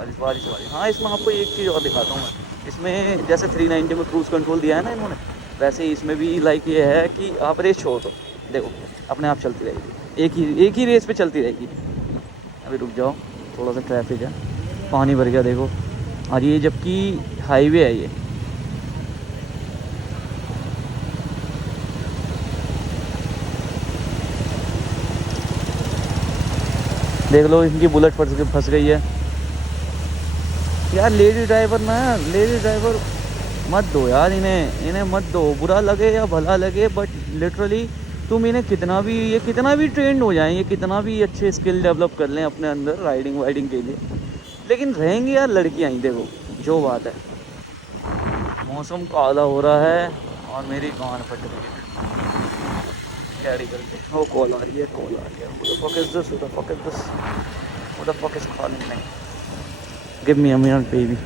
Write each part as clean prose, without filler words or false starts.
बारिश बारिश बारिश। हाँ, इसमें आपको एक चीज़ और दिखाता हूँ मैं। इसमें जैसे 390 में क्रूज़ कंट्रोल दिया है ना इन्होंने, वैसे ही इसमें भी लाइक ये है कि आप रेस छोड़ दो, देखो अपने आप चलती रहेगी, एक ही रेस पे चलती रहेगी। अभी रुक जाओ, थोड़ा सा ट्रैफिक है, पानी भर गया देखो। और ये जबकि हाईवे है ये। देख लो इनकी बुलेट फंस गई है यार। लेडी ड्राइवर ना, लेडी ड्राइवर मत दो यार, इन्हें मत दो, बुरा लगे या भला लगे, बट लिटरली तुम इन्हें कितना भी, ये कितना भी ट्रेंड हो जाएं, ये कितना भी अच्छे स्किल डेवलप कर लें अपने अंदर राइडिंग वाइडिंग के लिए, लेकिन रहेंगी यार लड़कियां ही। देखो जो बात है, मौसम काला हो रहा है और मेरी कान फट रही है गाड़ी करके। वो कॉल आ रही है, कॉल आ रही है। Who the fuck is this? Who the fuck is this? Who the fuck is calling me? Give me a minute, baby.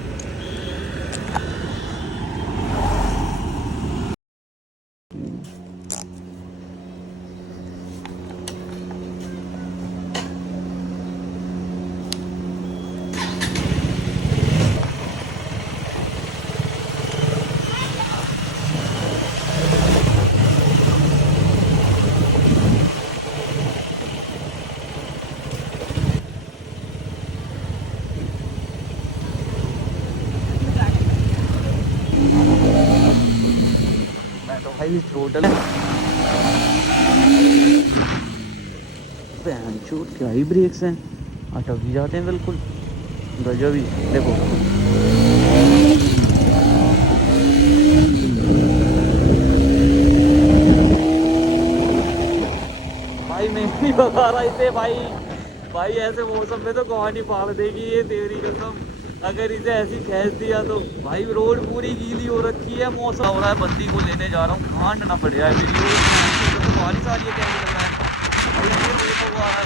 मैं तो भाई टोटल छूट क्या ही ब्रेक्स हैं, अटक ही जाते हैं बिल्कुल। गजब ही। देखो भाई, मैं नहीं बता रहा इसे भाई। भाई ऐसे मौसम में तो कहानी फाड़ देगी ये, तेरी कसम। अगर इसे ऐसी खींच दिया तो भाई, रोड पूरी गीली हो रखी है, मौसम हो रहा है, बंदी को लेने जा रहा हूँ, घाट ना पड़ जाए मेरी। तो बारिश आ रही है, क्या लग रहा है भाई, ये हुआ है।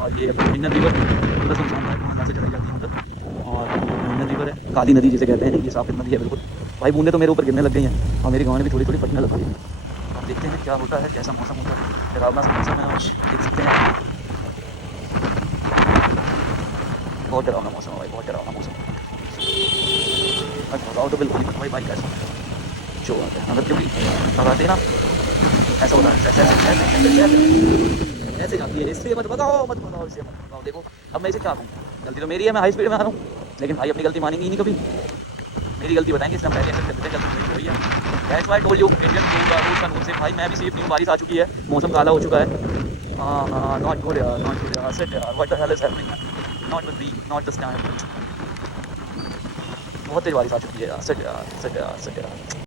और ये अपनी नदी पर पूरा सुनसान है, वहाँ से चलाई जाती है मतलब। और नदी पर है, काली नदी जिसे कहते हैं, ये साफ नदी है बिल्कुल। भाई बूंदे तो मेरे ऊपर गिरने लग गई हैं और मेरी गांड भी थोड़ी थोड़ी फटने लग गई है। अब देखते हैं क्या होता है, कैसा मौसम होता है। डरावना सा मौसम है आज, देख सकते हैं। बहुत डरावना मौसम है भाई, बहुत डरावना मौसम है। मैं बताओ तो बिल्कुल भाई, बाइक ऐसा जो आता है, अगर क्योंकि लगाते ना ऐसा होता है, ऐसे जाती है। इसलिए मत बताओ, मत बताओ, इसलिए मत बताओ। देखो अब मैं इसे क्या कहूँ, गलती तो मेरी है, मैं हाई स्पीड में आ रहा हूँ, लेकिन भाई अपनी गलती मानेंगी ही नहीं कभी। मेरी गलती बताएंगे, इसलिए पहले ऐसे करते, गलती मेरी हुई है। That's why I told you, Indian rules कानून से भाई मैं भी सेफ नहीं हूँ। बारिश आ चुकी है, मौसम काला हो चुका है। हाँ, नॉट गुड यार, नॉट गुड यार, सिट यार, what the hell is happening, not with me, not this time. बहुत तेज बारिश आ चुकी है यार, सिट यार, सिट यार, सिट यार।